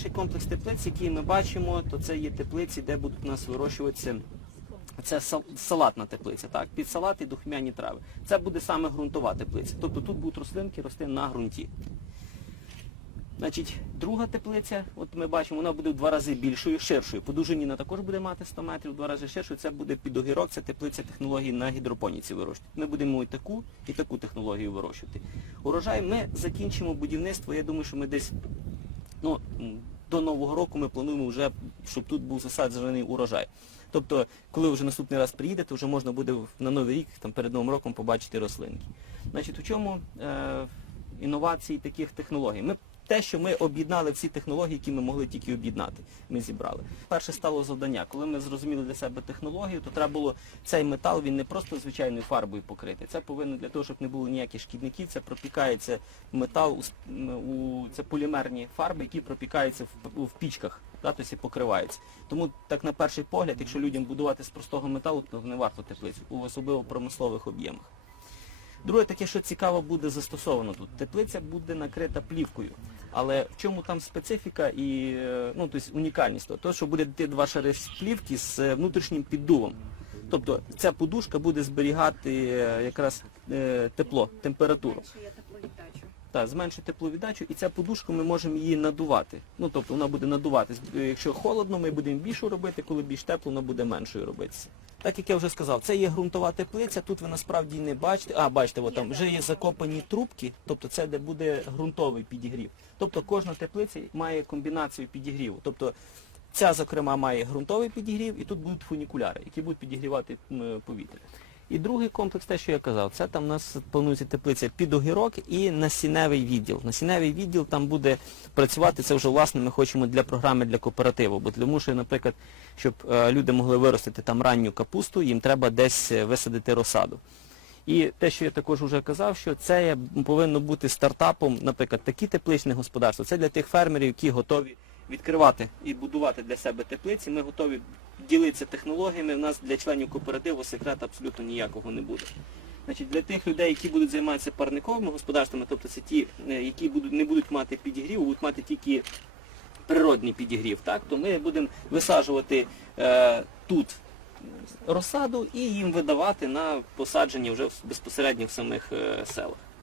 Перший комплекс теплиць, який ми бачимо, то це є теплиці, де будуть у нас вирощуватися. Це салатна теплиця, так, під салат і духмяні трави. Це буде саме ґрунтова теплиця. Тобто тут будуть рослинки рости на ґрунті. Значить, друга теплиця, от ми бачимо, вона буде в два рази більшою, ширшою. По довжині також буде мати 100 метрів, в два рази ширшою. Це буде під огірок, це теплиця технології на гідропоніці вирощувати. Ми будемо і таку, і таку технологію вирощувати. Урожай ми закінчимо будівництво. Я думаю, що ми десь до Нового року ми плануємо вже, щоб тут був засаджений урожай. Тобто, коли вже наступний раз приїдете, вже можна буде на Новий рік, там перед Новим роком побачити рослинки. Значить, у чому е, інновації таких технологій? Ми те, що ми об'єднали всі технології, які ми могли тільки об'єднати, ми зібрали. Перше стало завдання. Коли ми зрозуміли для себе технологію, то треба було цей метал, він не просто звичайною фарбою покрити. Це повинно для того, щоб не було ніяких шкідників. Це пропікається метал у, це полімерні фарби, які пропікаються в, в пічках, да, тобто. Тому так на перший погляд, якщо людям будувати з простого металу, то не варто теплицю, особливо в промислових об'ємах. Друге таке, що цікаво буде застосовано тут. Теплиця буде накрита плівкою. Але в чому там специфіка і е, ну, тобто унікальність? То, що буде йти два шари плівки з е, внутрішнім піддувом. Тобто ця подушка буде зберігати е, якраз тепло, температуру. Так, зменшує тепловіддачу, і ця подушка ми можемо її надувати. Ну тобто вона буде надуватись. Е, Якщо холодно, ми будемо більшу робити, коли більш тепло, вона буде меншою робитися. Так як я вже сказав, це є ґрунтова теплиця, тут ви насправді не бачите. А, бачите, от там вже є закопані трубки, тобто це де буде ґрунтовий підігрів. Тобто кожна теплиця має комбінацію підігріву. Тобто ця, зокрема, має ґрунтовий підігрів, і тут будуть фунікуляри, які будуть підігрівати повітря. І другий комплекс, те, що я казав, це там у нас планується теплиця під огірок і насінневий відділ. Насінневий відділ там буде працювати, це вже власне ми хочемо для програми для кооперативу. Бо тому що, наприклад, щоб е, люди могли виростити там ранню капусту, їм треба десь е, висадити розсаду. І те, що я також вже казав, що це повинно бути стартапом, наприклад, такі тепличні господарства. Це для тих фермерів, які готові відкривати і будувати для себе теплиці. Ми готові ділитися технологіями. У нас для членів кооперативу секрету абсолютно ніякого не буде. Значить, для тих людей, які будуть займатися парниковими господарствами, тобто це ті, е, які будуть, не будуть мати підігрів, будуть мати тільки природний підігрів, так, то ми будемо висаджувати е, тут розсаду і їм видавати на посадження вже безпосередньо в самих е, селах.